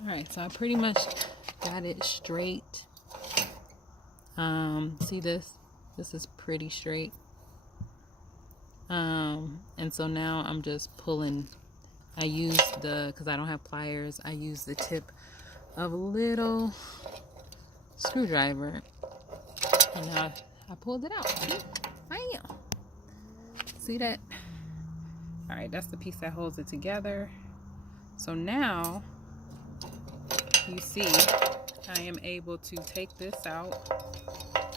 All right, so I pretty much got it straight. See this? This is pretty straight. And so now I'm just pulling. I use because I don't have pliers, I use the tip of a little screwdriver. And now I pulled it out. Bam! See that? All right, that's the piece that holds it together. So now you see I am able to take this out. The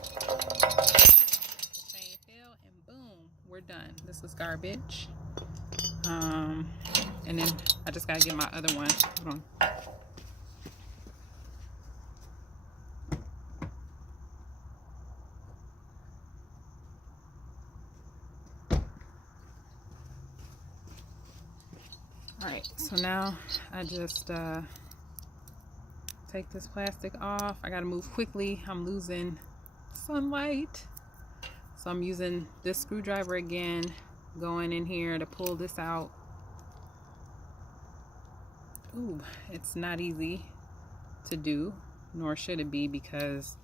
chain fell and boom, we're done. This is garbage. And then I just gotta get my other one. Hold on. Alright, so now I just take this plastic off. I gotta move quickly. I'm losing sunlight. So I'm using this screwdriver again, going in here to pull this out. Ooh, it's not easy to do, nor should it be, because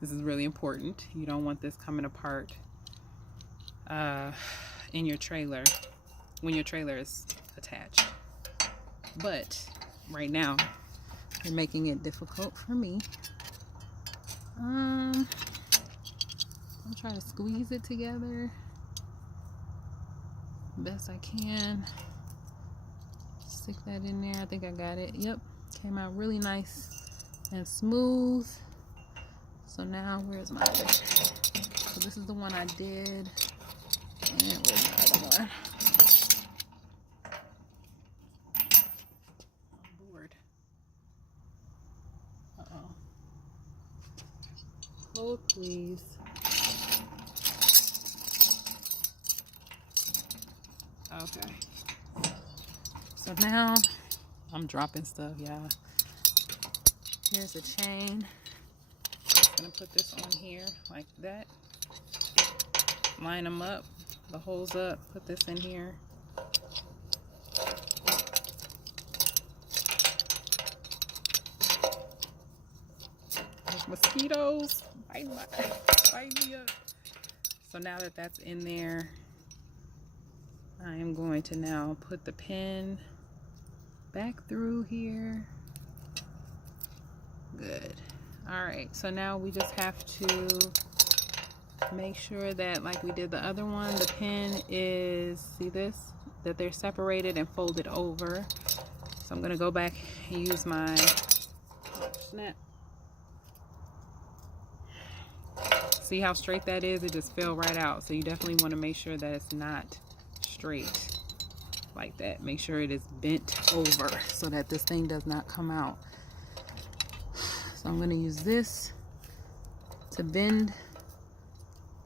this is really important. You don't want this coming apart in your trailer when your trailer is attached. But right now, you're making it difficult for me. I'm trying to squeeze it together best I can. Stick that in there. I think I got it. Yep, came out really nice and smooth. So now where's my other? So this is the one I did. And where's my other one? I'm bored. Uh-oh. Hold please. Okay. So now I'm dropping stuff, y'all. Here's a chain. I'm gonna put this on here like that. Line them up, the holes up, put this in here. There's mosquitoes biting me up. So now that that's in there, I am going to now put the pin back through here. Good. All right, so now we just have to make sure that, like we did the other one, the pin is, see this? That they're separated and folded over. So I'm gonna go back and use my snap. See how straight that is? It just fell right out. So you definitely want to make sure that it's not straight like that. Make sure it is bent over so that this thing does not come out. So I'm going to use this to bend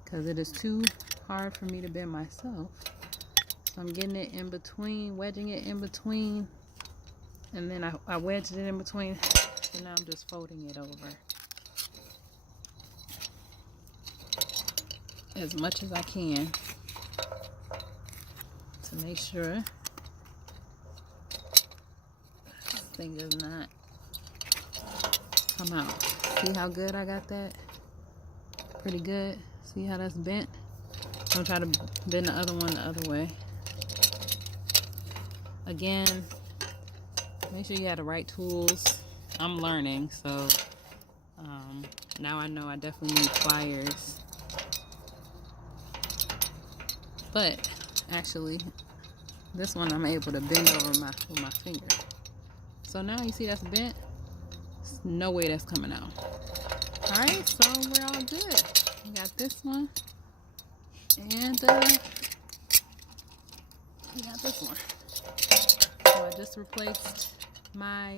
because it is too hard for me to bend myself. So I'm getting it in between, wedging it in between, and then I wedged it in between, so now I'm just folding it over as much as I can to make sure this thing does not come out. See how good I got that? Pretty good. See how that's bent? I'm gonna try to bend the other one the other way. Again, make sure you have the right tools. I'm learning, so now I know I definitely need pliers. But actually, this one I'm able to bend over with my finger. So now you see that's bent. There's no way that's coming out. All right, so we're all good. We got this one, and we got this one. So I just replaced my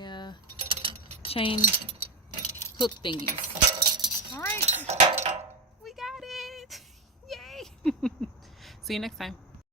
chain hook thingies. All right, we got it. Yay! See you next time.